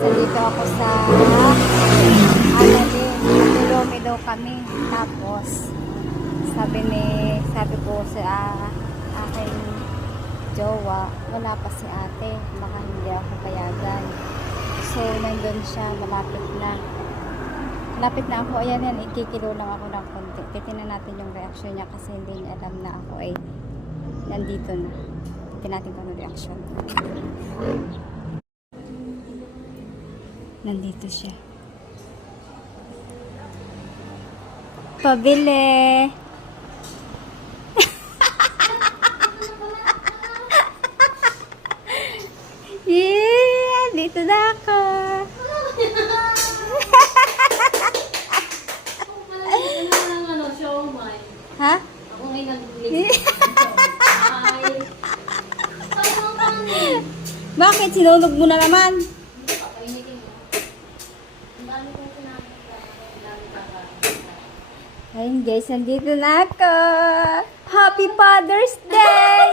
Dito ako sa Lumi daw kami. Tapos sabi ko sa aking jowa, wala pa si ate, baka hindi ako payagan. So nandun siya, malapit na ako. Ayan yan, ikikilo lang ako ng konti. Titignan natin yung reaction niya kasi hindi niya alam na ako ay nandito na. Titignan natin kung ano reaction. Nandito siya. Pabili. Yeah, dito na ako. Ha? Ako ngay nag-live. Bakit? Sinunog mo na naman. Ayun guys, nandito na ako. Happy Father's Day!